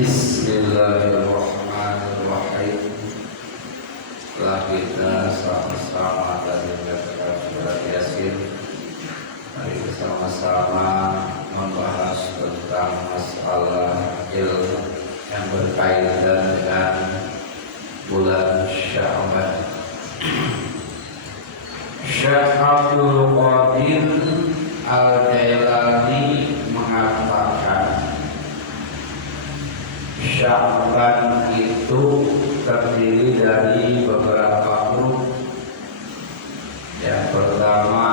Bismillahirrahmanirrahim. Setelah kita sama-sama tadi membaca surat Yasin, mari bersama-sama membahas tentang masalah ilmu yang berkaitan dengan bulan Sya'ban. Syekh Abdul Qadir Al-Jailani mengatakan Sya'ban itu terdiri dari beberapa huruf. Yang pertama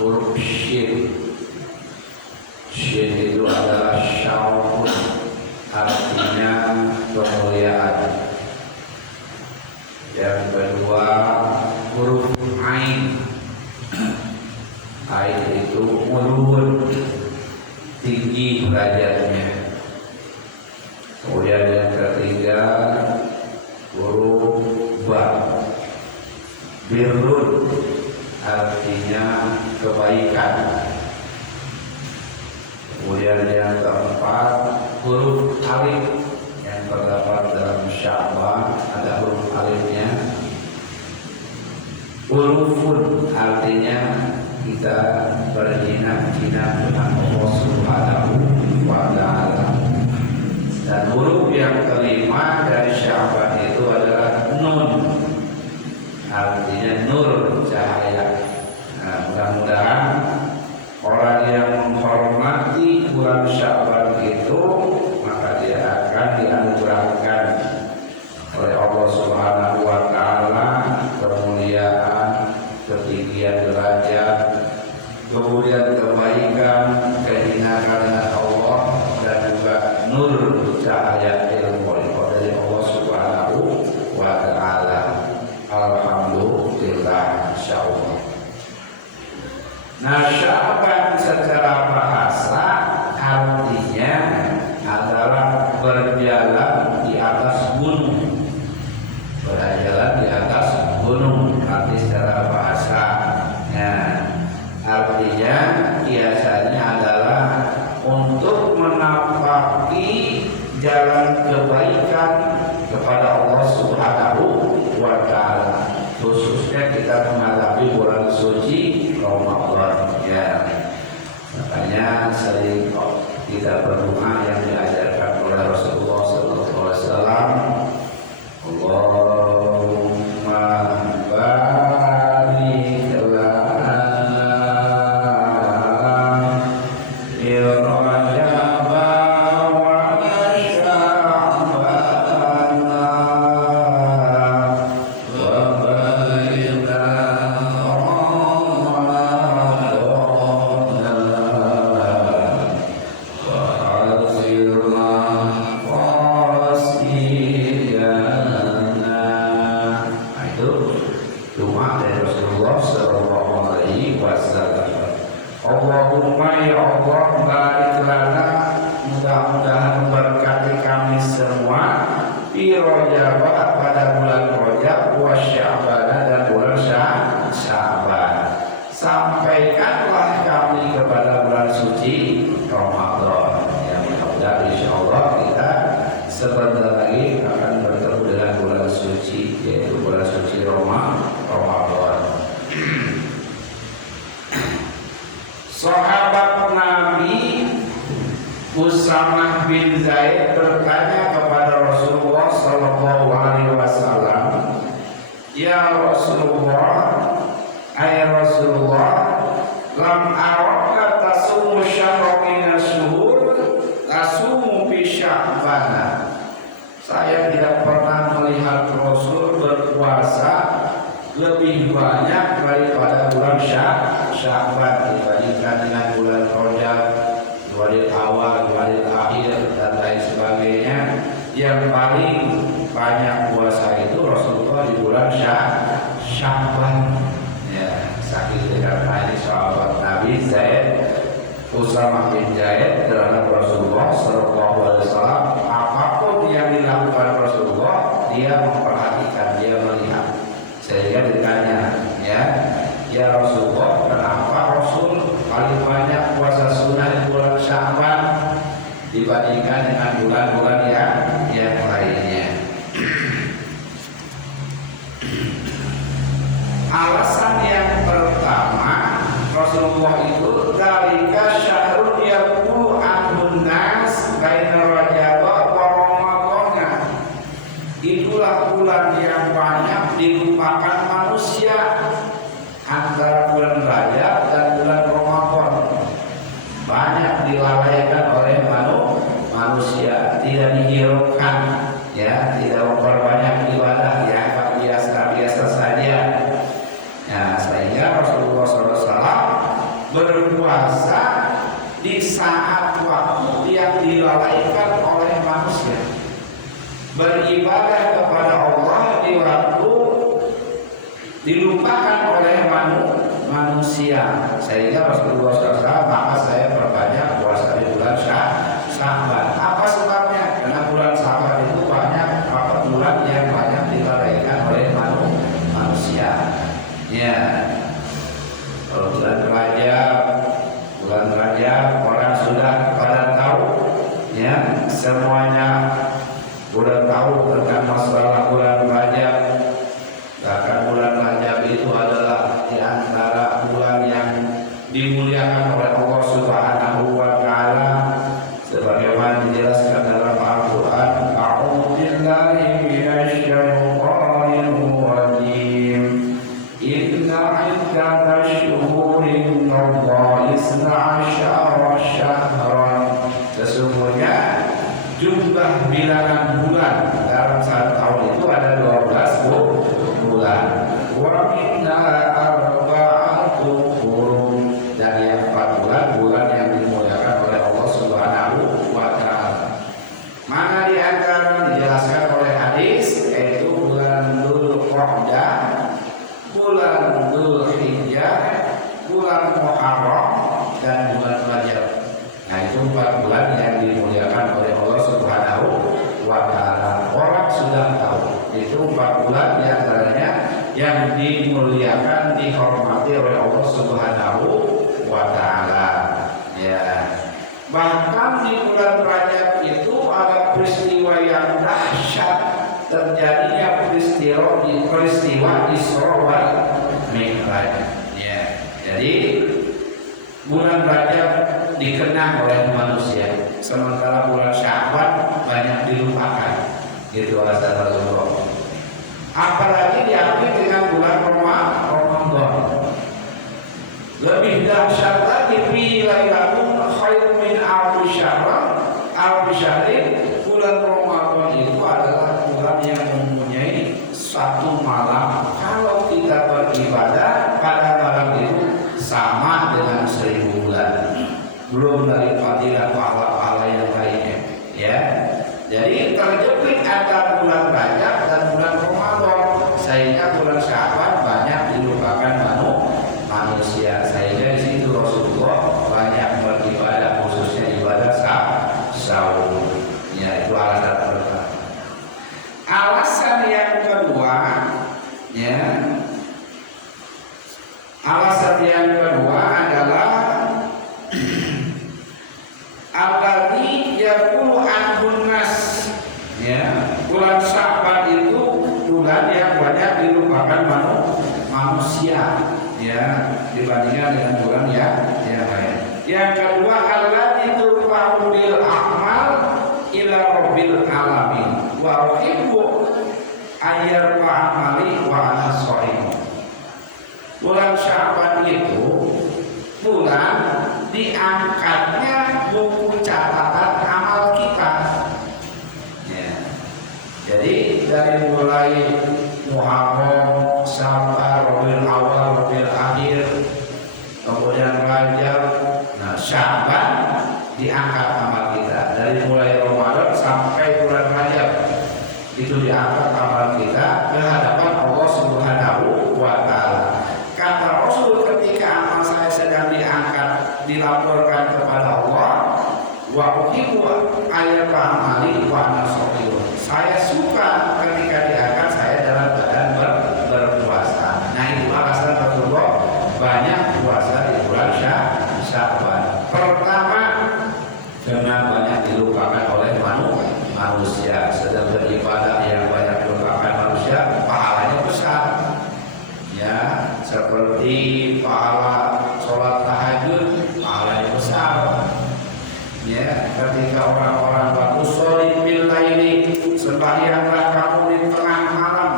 huruf Shin. Shin itu adalah sya'bun, artinya kemuliaan. Yang kedua huruf Ain. Ain itu ulun, tinggi derajatnya. Kemudian yang ketiga huruf Ba. Birrun, artinya kebaikan. Kemudian yang keempat huruf Alif yang terdapat dalam Sya'ban, ada huruf alifnya. Ulufun, artinya kita berjinak-jinak dengan Allah Subhanahu wa ta'ala. Dan huruf yang kelima dari Sya'ban itu adalah Nun, artinya nur, cahaya. Nah, mudah-mudahan orang yang menghormati bulan Sya'ban itu, maka dia akan dianugerahkan oleh Allah Subhanahu wa ta'ala kemuliaan, ketinggian derajat, kemudian kebaikan, kehinaan dengan Allah, dan juga nur, cahaya ilmu dari Allah Subhanahu wa ta'ala. Alhamdulillah, insyaallah. Nah, Sya'ban secara bahasa artinya adalah berjalan di atas gunung. Berjalan di atas gunung, arti secara bahasa. Nah, artinya biasanya adalah untuk menapaki jalan kebaikan kepada Allah Subhanahu wa ta'ala. Khususnya kita menghadapi bulan suci Ramadan, ya. Makanya sering kita berdoa yang diajarkan oleh Rasulullah SAW. Allahumma barik lana fi Rajab wa Sya'ban wa barik lana Ramadan wa akhirna qasidana. Itu doa dari Rasulullah sallallahu alaihi wasallam. Allahumma ya Allah barik lana, mudah-mudahan berkati kami semua fi Rajab, pada bulan Rajab, wa Sya'ban, dan bulan Sya'ban. Sampaikanlah kami kepada bulan suci Ramadan. Yang mudah-mudahan insyaallah kita sebentar lagi akan bertemu dengan bulan suci, yaitu bulan suci Ramadan. Sahabat Nabi Usamah bin Zaid bertanya kepada Rasulullah sallallahu alaihi wasallam, "Ya Rasulullah, ay Rasulullah, lam araka tasumu syahra minas syuhur, tasumu fi Sya'ban." Saya tidak pernah melihat Rasul berpuasa lebih banyak daripada bulan Sya'ban dibandingkan dengan bulan Rajab, bulan awal, bulan akhir, dan lain sebagainya. Yang paling banyak puasa itu Rasulullah di bulan Sya'ban. Ya, saking dekatnya ini sahabat Nabi Usamah bin Zaid terhadap Rasulullah sallallahu alaihi wasallam. Apapun yang dilakukan Rasulullah, dia memperhatikan, dia melihat. Sehingga ditanya, ya Rasulullah, kenapa Rasul paling banyak puasa sunnah di bulan Sya'ban dibandingkan dengan bulan-bulan yang Alasan yang pertama, Rasulullah itu dalika syahrun yaqulu anhun nas baina Rajab wa Ramadan. Itulah bulan yang banyak dilupakan manusia antara bulan Rajab dan bulan Ramadan. Banyak dilalaikan oleh manusia, tidak dihiraukan, ya, tidak memperbanyak ibadah, ya, biasa-biasa saja. Nah, sehingga Rasulullah SAW berpuasa di saat waktu yang dilalaikan oleh manusia, beribadah kepada Allah di waktu dilupakan oleh manusia. Sehingga Rasulullah SAW, maka saya perbanyak puasa di bulan Sya'ban. Apa sebabnya? Karena bulan Sya'ban itu banyak bulan yang banyak dilalaikan oleh manusia. Ya, kalau bulan Rajab orang sudah pada tahu, ya, semuanya sudah tahu tentang masalah bulan Rajab. Bahkan bulan Rajab itu adalah di antara bulan yang dimuliakan oleh Allah Subhanahu wa taala, sebagaimana dijelaskan dalam Al-Qur'an, a'udzu billahi minasy syaithanir rajim. Inna 'iddatash shuhuri 'indallahi 12 syahran. Sesungguhnya jumlah bilangan bulan dalam satu tahun itu ada 12 bulan. Wa minna arba'atu hurum, dan yang 4 bulan yang dimuliakan oleh Allah Subhanahu wa taala. Mana di antara dijelaskan oleh hadis, yaitu bulan Dzulqa'dah, bulan Dzulhijjah, bulan Muharram, dan bulan Rajab. Nah, itu 4 bulan yang dimuliakan oleh Allah Subhanahu wa taala. Orang sudah tahu itu 4 bulan di antaranya yang dimuliakan, dihormati oleh Allah Subhanahu wa taala. Ya. Bahkan di bulan Rajab itu ada peristiwa yang dahsyat, terjadinya peristiwa Isra wal Mi'raj. Ya. Jadi bulan Rajab dikenang oleh manusia, sementara bulan Sya'ban banyak dilupakan. Gitu alasan Rasulullah. Apalagi diambil dengan bulan Ramadan. Lebih dahsyat lagi, fi lailatun khairun min alfi syahrin. Bulan Ramadan itu adalah bulan yang mempunyai satu malam. Kalau kita beribadah pada malam itu sama dengan 1000 bulan. Belum dari fadilah pahala-pahala yang lainnya, ya. Jadi terjepit antara bulan Rajab dan bulan Ramadan, sehingga bulan Sya'ban banyak dilupakan manusia. Sehingga di situ Rasulullah banyak beribadah, khususnya ibadah sahur. Ya, itu alasan pertama. Alasan yang kedua, ya. Alasan yang kedua adalah alladzi yaqulu anhun nas. Ya, bulan Sya'ban itu bulan yang banyak dilupakan manusia, ya, dibandingkan dengan bulan yang lain. Yang kedua, alladzi turfa'u bil a'mal ila rabbil alamin wa uhibbu ayyarfa amali wa ana shaim. Bulan Sya'ban itu bulan diangkatnya buku catatan amal kita. Ya. Jadi dari mulai Muharram, Sya'ban, Rabiul Awal, Rabiul Akhir, kemudian Rajab, nah Sya'ban diangkat amal kita. Dari mulai Ramadan sampai bulan Rajab itu diangkat amal kita ke hadapan Allah Subhanahu wa taala. Kata Rasul, ketika amal saya sedang diangkat, dilaporkan kepada Allah, wa uhibbu ayyarfa amali wa ana shaim. Saya suka ketika diangkat saya dalam keadaan seperti pahala sholat tahajud, pahalanya besar. Ya, ketika orang-orang bagus sholat bil laili, sembahyanglah kamu di tengah malam.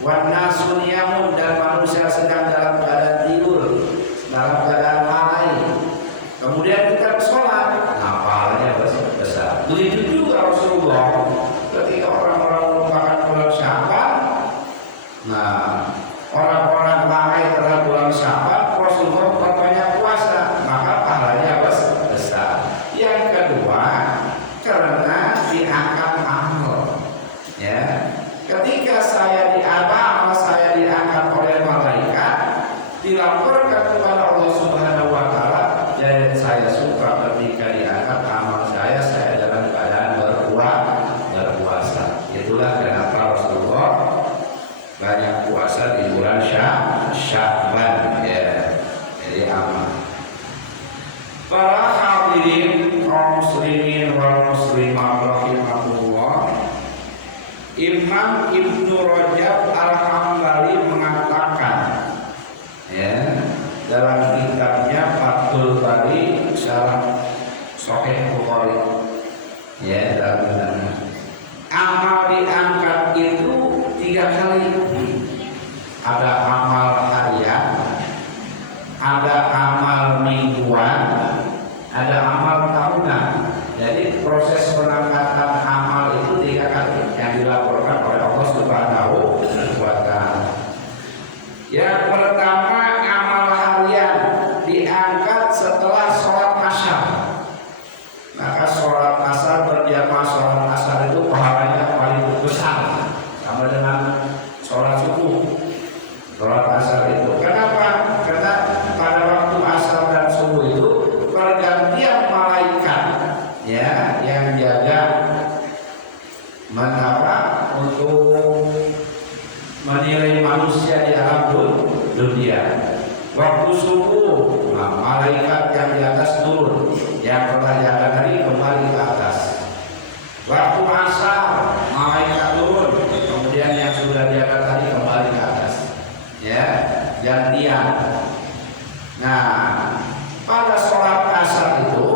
Wan nasu niyamun, dan manusia sedang dalam keadaan tidur, dalam keadaan lalai. Kemudian kita sholat, nah pahalanya besar. Begitu juga Rasulullah ketika orang-orang melupakan bulan Sya'ban. Nah, orang-orang lalai terhadap bulan Sya'ban, Rasulullah berbanyak puasa, maka pahalanya besar. Yang kedua, karena diangkat amal. Ya, ketika saya diangkat oleh malaikat, dilaporkan kepada Allah Subhanahu wa taala, dan saya suka ketika diangkat amal saya dalam keadaan berpuasa. Itulah kenapa Rasulullah banyak puasa di bulan Sya'ban, ya. Jadi amal. Para hadirin kaum muslimin wal muslimat rahimakumullah, Imam Ibnu Rajab Al-Hambali mengatakan, ya, dalam kitabnya Fathul Bari Syarah Sahih Bukhari, ya, dalam kitabnya, amal diangkat itu 3 kali. Ada amal harian, ada amal mingguan, ada amal tahunan. Jadi proses pengangkatan amal itu 3 kali yang dilaporkan oleh Allah Subhanahu wa taala. Yang pertama, amal harian diangkat setelah sholat asar. Maka sholat asar berjamaah, sholat asar itu pahalanya paling besar sama dengan sholat subuh. Sholat asar itu kenapa? Karena pada waktu asar dan subuh itu pergantian malaikat, ya, yang jaga untuk menilai manusia di alam dunia. Waktu subuh, nah, malaikat yang di atas turun, yang pernah jaga tadi kembali ke atas. Waktu asar, malaikat turun, kemudian yang sudah jaga tadi kembali ke atas. Ya, gantian. Nah, pada sholat asar itu,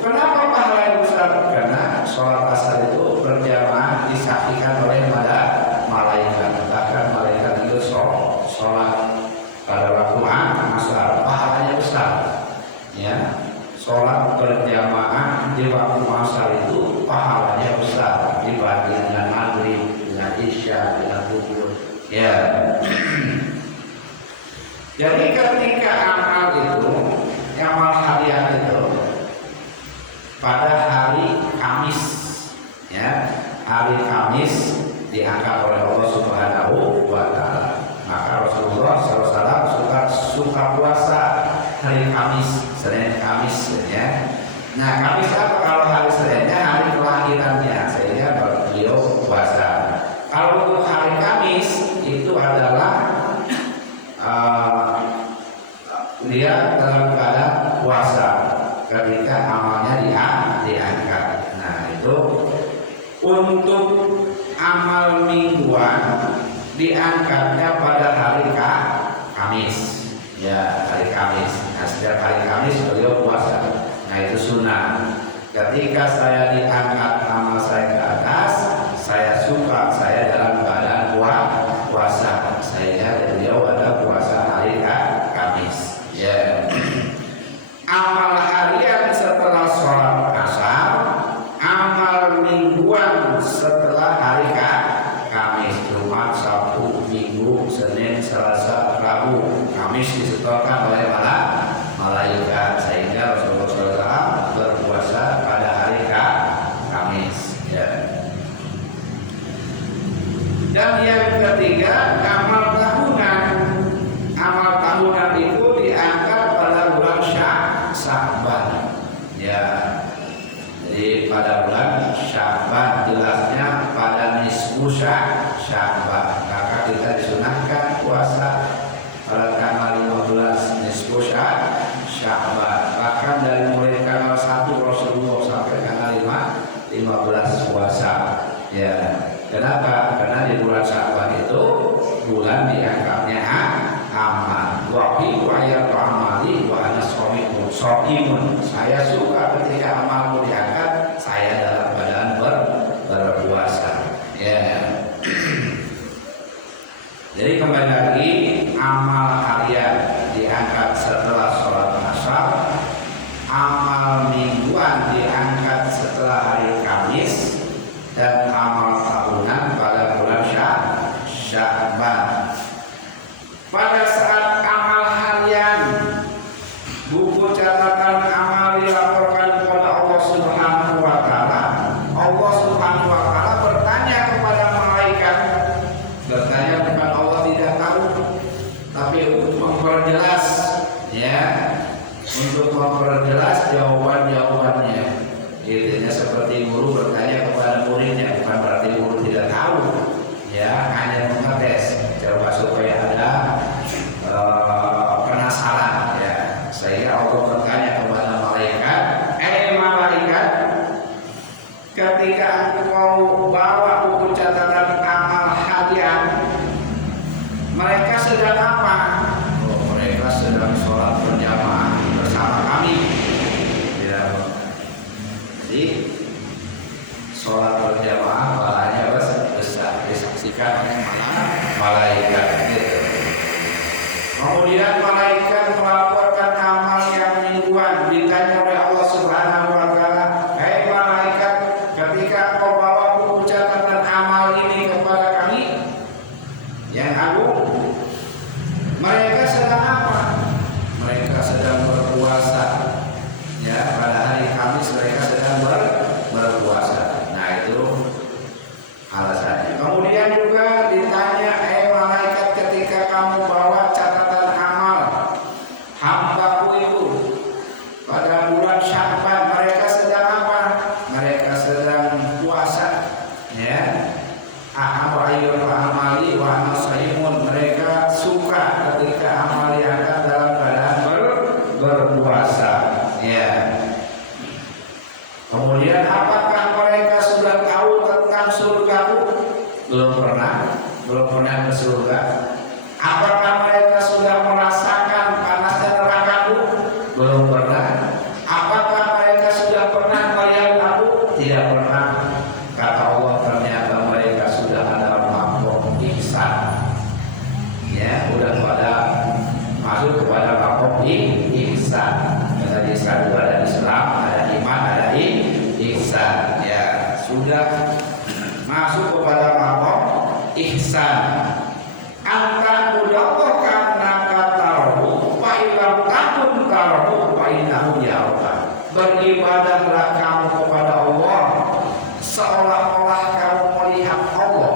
kenapa pahala besar? Karena sholat asar itu berjamaah disaksikan oleh malaikat. Bahkan malaikat itu sholat pada waktu asar, pahalanya besar. Ya, sholat berjamaah di waktu asar itu pahalanya besar dibanding dengan maghrib, dengan isya, dengan zuhur. Ya. Jadi ketika amal itu, amal harian itu pada hari Kamis, ya, hari Kamis diangkat oleh Allah Subhanahu wa taala. Maka Rasulullah SAW suka puasa hari Kamis, Senin Kamis, ya. Nah, Kamis apa? Kalau hari Seninnya hari kelahirannya, sehingga beliau puasa. Kalau untuk hari Kamis itu adalah dia dalam keadaan puasa ketika amalnya diangkat. Nah, itu untuk amal mingguan diangkatnya pada hari Kamis, ya, hari Kamis. Nah, setiap hari Kamis beliau puasa. Nah, itu sunnah. Ketika saya diangkat amal saya ke atas, saya suka saya dalam keadaan puasa. Saya beliau ada puasa hari Kamis. Ya. Amal harian setelah sholat asar, amal mingguan setelah hari Kamis, Jumat, Sabtu, Minggu, Senin, Selasa, Rabu, Kamis disetorkan oleh malaikat, sehingga Rasulullah SAW berpuasa pada hari Kamis. Ya. Dan yang ketiga, amal tahunan. Amal tahunan itu diangkat pada bulan Sya'ban. Ya. Jadi pada bulan Sya'ban, jelasnya pada nisfu Sya'ban. Maka kita disunahkan puasa pada tanggal 15 nisfu Sya'ban. Bahkan dari mulai tanggal 1 Rasulullah sampai tanggal 15 puasa. Ya. Kenapa? Karena di bulan Sya'ban itu bulan diangkatnya amal. Soimun, saya suka ketika amalku diangkat, saya dalam keadaan berpuasa. Ya. Jadi kembali lagi, amal harian diangkat setelah sholat asar, amal mingguan diangkat setelah hari Kamis, dan amal tahunan pada bulan Sya'ban. Pada saat amal harian, buku catatan amal dilaporkan kepada Allah Subhanahu wa taala. Allah Subhanahu wa taala bertanya kepada malaikat. Bertanya bukan Allah tidak tahu, tapi untuk memperjelas, ya, untuk memperjelas jawaban-jawabannya. Intinya seperti guru bertanya kepada muridnya, bukan berarti guru tidak tahu, ya, hanya mengetes coba supaya ada penasaran, ya. Sehingga Allah bertanya kepada malaikat, malaikat, ketika engkau bawa buku catatan amal harian, mereka sedang apa? Oh, mereka sedang sholat berjamaah bersama kami. Ya, jadi sholat berjamaah pahalanya besar, disaksikan oleh malaikat. Gitu. Kemudian malaikat melaporkan amal yang mingguan, ditanya oleh Allah Subhanahu wa taala, "Hai malaikat, ketika kau bawa buku catatan amal ini kepada kami yang agung, mereka sedang apa?" Mereka sedang berpuasa. Ya, pada hari Kamis mereka sedang berpuasa. Nah, itu alasannya. Kemudian juga ditanya, malaikat, ketika kamu bawa catatan amal hambaku itu pada bulan Sya'ban, mereka sedang apa? Mereka sedang puasa. Ya. Ahabba ayyul amali wa ana shaimun. Mereka suka ketika amal diangkat dalam keadaan berpuasa. Ya. Kemudian apakah mereka sudah tahu tentang surgaku? Belum pernah ke surga. Apakah mereka sudah merasakan panasnya nerakaku? Belum pernah. Apakah mereka sudah pernah melihat aku? Tidak pernah. Kata Allah, ternyata mereka sudah ada maqam ihsan. Ya, udah pada masuk kepada maqam ihsan. Ada ihsan, ada Islam, ada iman, ada ihsan. Ya, sudah masuk kepada maqam ihsan. Anta mudallah karena kataruhu fa ilam takun taruhu fa innahu ya'uka. Beribadahlah kamu kepada Allah seolah-olah kamu melihat Allah.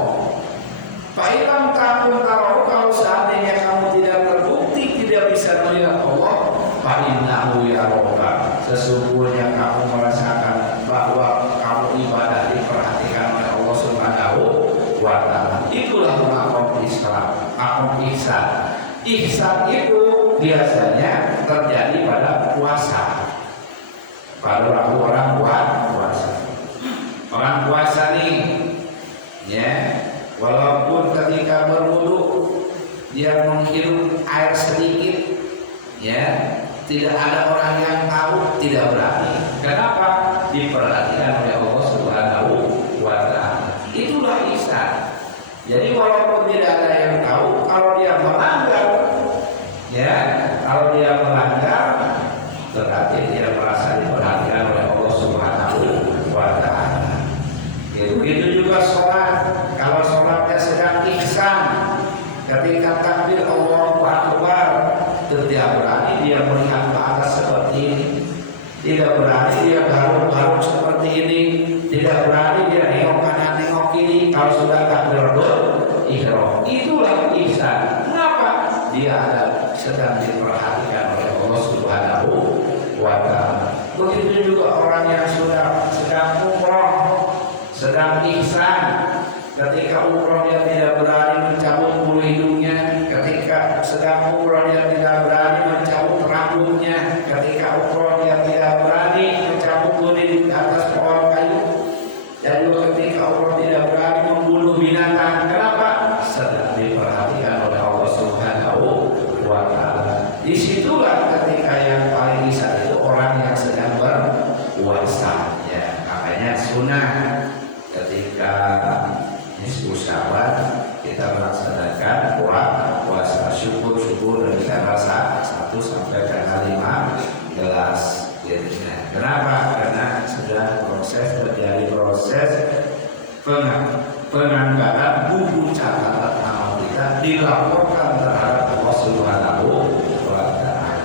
Fa ilam takun taruhu, kalau seandainya kamu tidak terbukti tidak bisa melihat Allah, fa innahu ya'uka, sesungguhnya kamu merasakan bahwa kamu ibadah diperhatikan oleh Allah Subhanahu wa taala. Itulah maqam Islam, maqam ihsan. Ihsan itu biasanya terjadi pada puasa. Pada orang puasa. Orang puasa nih, ya, walaupun ketika berwudu dia menghirup air sedikit, ya, tidak ada orang yang tahu, tidak berani. Kenapa? Diperhatikan oleh Allah Subhanahu wa taala. Itulah ihsan. Jadi walaupun tidak ada yang tahu, kalau dia melanggar, ya, kalau dia melanggar, berarti dia merasa diperhatikan oleh Allah Subhanahu wa taala. Begitu juga sholat. Kalau sholatnya sedang ihsan, ketika takbir Allahu Akbar, tidak berani dia melihat ke atas seperti ini, tidak berani dia garuk-garuk seperti ini, tidak berani dia nengok kanan nengok kiri. Kalau sudah takbiratul ihram, itulah ihsan. Kenapa? Dia sedang diperhatikan oleh Allah Subhanahu wa taala. Begitu juga orang yang sedang umroh, sedang ihsan. Ketika umroh dia tidak berani mencabut bulu hidungnya, ketika sedang umroh dia tidak berani mencabut rambutnya, ketika umroh dia tidak berani mencabut bulu di atas pohon kayu, dan juga ketika umroh tidak berani membunuh binatang. Kenapa? Sedang diperhatikan oleh Allah Subhanahu wa taala. Disitulah ketika yang paling ihsan itu sunnah ketika nisfu Syawal kita melaksanakan puasa syukur dari tanggal 1 sampai tanggal 15. Kenapa? Karena sudah terjadi proses pengangkatan buku catatan amal kita dilaporkan terhadap Allah Subhanahu wa Ta'ala.